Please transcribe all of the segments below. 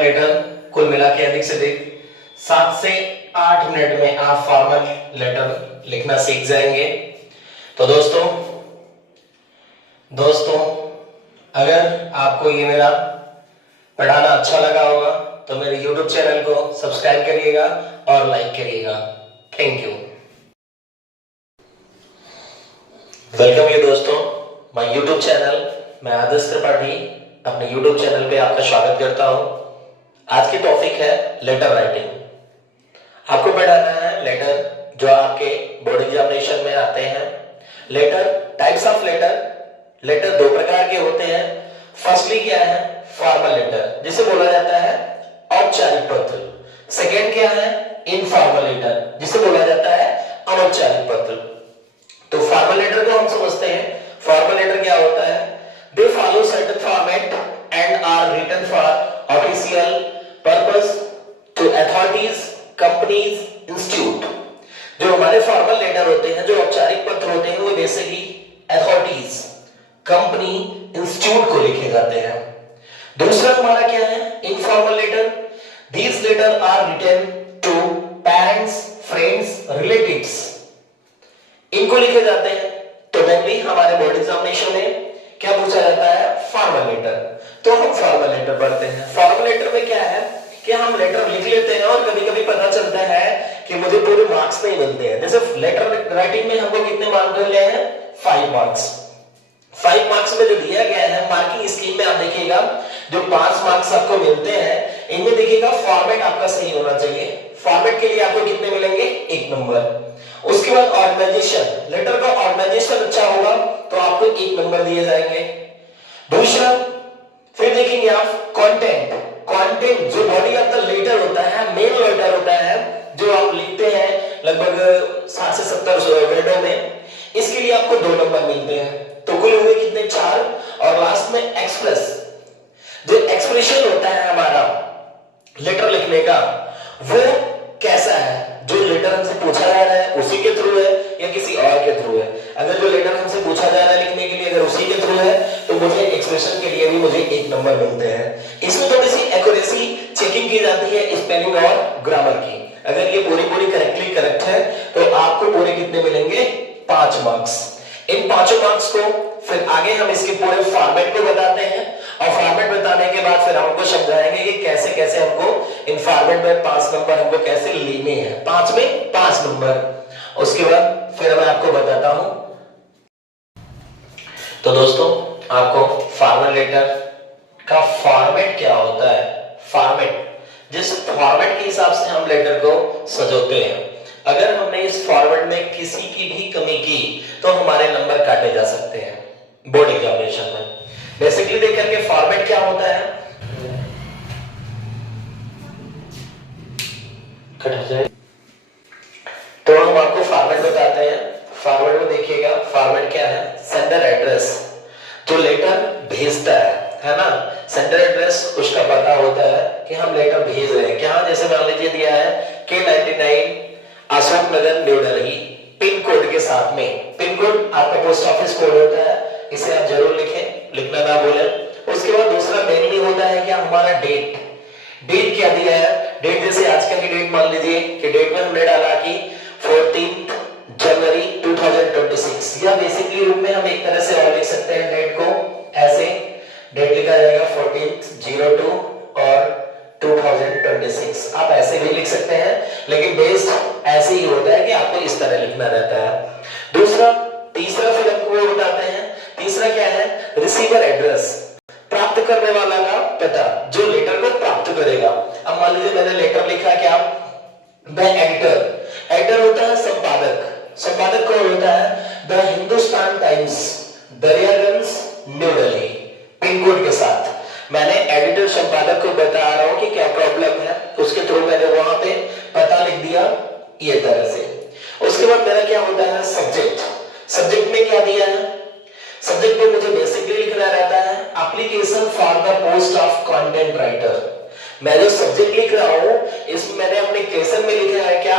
Formal letter कुल मिला के अधिक से अधिक 7 से 8 मिनट में आप फॉर्मल लेटर लिखना सीख जाएंगे। तो दोस्तों अगर आपको ये मेरा पढ़ाना अच्छा लगा होगा तो मेरे YouTube चैनल को सब्सक्राइब करिएगा और लाइक करिएगा। Thank you. वेलकम यू दोस्तों माय YouTube चैनल। मैं आदर्श त्रिपाठी अपने YouTube चैनल पे आपका स्वागत करता हूं। आज की टॉपिक है लेटर राइटिंग। आपको पढ़ाना है लेटर जो आपके बोर्ड एग्जामिनेशन में आते हैं। लेटर, टाइप्स ऑफ लेटर दो प्रकार के होते हैं। फर्स्टली क्या है? फॉर्मल लेटर जिसे बोला जाता है औपचारिक पत्र। सेकेंड क्या है? इनफॉर्मल लेटर जिसे बोला जाता है अनौपचारिक पत्र। तो फॉर्मल लेटर को हम समझते हैं। फॉर्मल लेटर क्या होता है? They follow certain format and are written for official purpose to authorities, companies, institute. जो हमारे फॉर्मल लेटर होते हैं, जो औपचारिक पत्र होते हैं, वो बेसिकली अथॉरिटीज, कंपनी, इंस्टीट्यूट को लिखे जाते हैं। दूसरा हमारा क्या है? Informal letter. These letter are written to parents, friends, relatives. इनको लिखे जाते हैं। तो मेनली हमारे बोर्ड एग्जामिनेशन में क्या पूछा जाता है? Formal letter. तो हम फॉर्मल लेटर पढ़ते हैं। फॉर्मल लेटर में क्या है कि हम लेटर लिख लेते हैं और कभी कभी पता चलता है कि मुझे पूरे मार्क्स नहीं मिलते हैं। जैसे लेटर राइटिंग में हमको कितने मार्क्स मिले हैं? 5 मार्क्स। 5 मार्क्स में जो दिया गया है मार्किंग स्कीम में आप देखिएगा, जो 5 मार्क्स आपको मिलते हैं इनमें देखिएगा फॉर्मेट आपका सही होना चाहिए। फॉर्मेट के लिए आपको कितने मिलेंगे? 1 नंबर। उसके बाद ऑर्गेनाइजेशन, लेटर का ऑर्गेनाइजेशन अच्छा होगा तो आपको 1 नंबर दिए जाएंगे। दूसरा फिर देखेंगे आप कंटेंट। कंटेंट जो बॉडी ऑफ द लेटर होता है, मेन लेटर होता है जो आप लिखते हैं लगभग 60 से 70 वर्डों में, इसके लिए आपको 2 नंबर मिलते हैं। तो कुल हुए कितने? 4। और लास्ट में एक्सप्रेस, जो एक्सप्रेशन होता है हमारा लेटर लिखने का, वो कैसा है? जो लेटर हमसे पूछा जा रहा है उसी के थ्रू है या किसी और के थ्रू है? अगर जो लेटर हमसे पूछा जा रहा है लिखने के लिए अगर उसी के थ्रू है तो मुझे एक्सप्रेशन के लिए भी मुझे 1 नंबर मिलते हैं। इसमें थोड़ी सी एक्यूरेसी चेकिंग की जाती है स्पेलिंग और ग्रामर की। अगर ये पूरी करेक्टली करेक्ट है तो आपको पूरे कितने मिलेंगे? 5 मार्क्स। इन 5 मार्क्स को फिर आगे हम इसके पूरे फॉर्मेट को बताते हैं और फॉर्मेट बताने के बाद फिर हमको समझाएंगे कि कैसे कैसे हमको इन फॉर्मेट में 5 नंबर हमको कैसे लेने हैं। 5 में 5 नंबर। उसके बाद फिर मैं आपको बताता हूं। तो दोस्तों आपको फॉर्मल लेटर का फॉर्मेट क्या होता है? फॉर्मेट, जिस फॉर्मेट के हिसाब से हम लेटर को सजोते हैं, अगर हमने इस फॉर्मेट में किसी की भी कमी की तो हमारे नंबर काटे जा सकते हैं बोर्ड एग्जामिनेशन में। बेसिकली देख करके फॉर्मेट क्या होता है, तो हम आपको फॉर्मेट बताते हैं। फॉर्मेट में देखिएगा, फॉर्मेट क्या है? सेंडर एड्रेस, जो लेटर भेजता है ना, सेंडर एड्रेस उसका पता होता है कि हम लेटर भेज रहे हैं क्या। जैसे मान लीजिए दिया है K99 Ashok Nagar new Delhi, pin code के साथ में। पिन कोड आपका पोस्ट ऑफिस कोड होता है, इसे आप जरूर लिखें, लिखना ना भूलें। उसके बाद दूसरा मेनली होता है क्या? हमारा डेट। डेट क्या दिया है? डेट जैसे आजकल की डेट मान लीजिए कि डेट में हमने डाला कि 14 जनवरी 2026, या बेसिकली रूप में हम एक तरह से और लिख सकते हैं डेट को ऐसे। डेट लिखा जाएगा 14/02 और 2026। आप ऐसे भी लिख सकते हैं, लेकिन बेस्ड ऐसे ही होता है कि आपको इस तरह लिखना रहता है। तीसरा फिर आपको बताते हैं। तीसरा क्या है? रिसीवर एड्रेस, प्राप्त करने वाला का पता, जो लेटर को प्राप्त करेगा। अब मान लीजिए मैंने लेटर लिखा क्या? The editor. एडिटर होता है संपादक। संपादक कौन होता है? The Hindustan times, Daryaganj, new Delhi, pin code के साथ। मैंने एडिटर संपादक को बता रहा हूं कि क्या प्रॉब्लम है, उसके थ्रू मैंने वहां पे पता लिख दिया ये तरह से। उसके बाद मेरा क्या होता है? सब्जेक्ट। सब्जेक्ट में क्या दिया है? सब्जेक्ट में मुझे बेसिकली लिखना रहता है application for the post of content writer. मैं जो सब्जेक्ट लिख रहा हूं इसमें मैंने अपने क्वेश्चन में लिखा है क्या?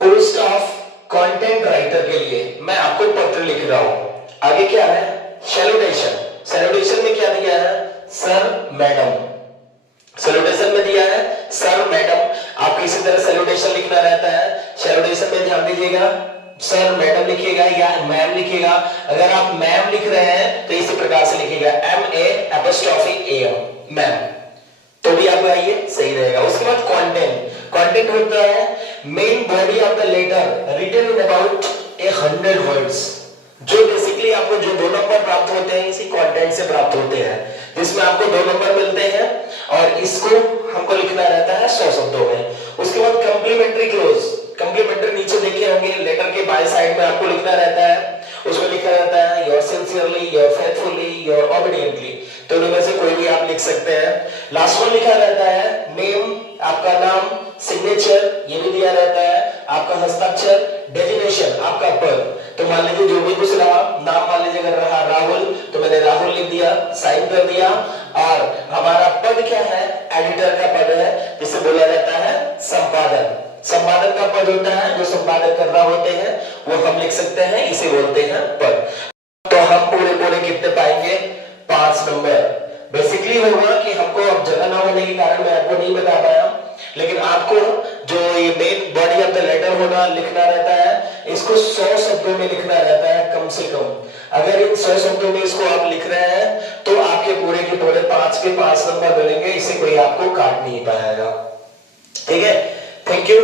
पोस्ट ऑफ कंटेंट राइटर के लिए मैं आपको पत्र लिख रहा हूं। आगे क्या है? सैल्यूटेशन। सैल्यूटेशन में क्या दिया है? Sir, madam. सैल्यूटेशन में दिया है सर मैडम, आपको इसी तरह सैल्यूटेशन लिखना रहता है। सैल्यूटेशन में ध्यान दीजिएगा, सर मैडम लिखिएगा या मैम लिखिएगा। अगर आप मैम लिख रहे हैं तो इसी प्रकार से लिखिएगा MA'AM मैम, तो भी आपका ये सही रहेगा। उसके बाद कंटेंट, कंटेंट होता है main body of the letter written in about 100 words, जो बेसिकली आपको जो 2 नंबर प्राप्त होते हैं इसी कंटेंट से प्राप्त होते हैं, जिसमें आपको 2 नंबर मिलते हैं और इसको हमको लिखना रहता है 100 शब्दों में। उसके बाद कॉम्प्लीमेंट्री क्लोज, कॉम्प्लीमेंट्री नीचे देखे होंगे लेटर के बाएं साइड में आपको लिखना रहता है, उसमें लिखा रहता है your sincerely, your faithfully, your ओबीडिएंटली, तो इनमें से कोई भी आप लिख सकते हैं। लास्ट में लिखा रहता है नेम, आपका नाम, सिग्नेचर ये भी दिया रहता है, आपका हस्ताक्षर, डेजिग्नेशन आपका पद। तो मान लीजिए जो भी कुछ रहा, नाम मान लीजिए अगर रहा राहुल तो मैंने राहुल लिख दिया, साइन कर दिया। और हमारा पद क्या है, एडिटर का पद है, जिसे बोला जाता है संपादन। संपादन का पद होता है जो संपादन कर रहा होते हैं वो हम लिख सकते हैं, इसे बोलते हैं पद। तो हम पूरे पूरे कितने पाएंगे, 5 नंबर। बेसिकली होगा कि हमको अब जगह ना होने के कारण मैं आपको नहीं बता पाया, लेकिन आपको जो ये main body of the letter होना लिखना रहता है, इसको 100 शब्दों में लिखना रहता है कम से कम। अगर इन 100 शब्दों में इसको आप लिख रहे हैं तो आपके पूरे के पूरे 5 के 5 नंबर मिलेंगे, इसे कोई आपको काट नहीं पाएगा। ठीक है, थैंक यू।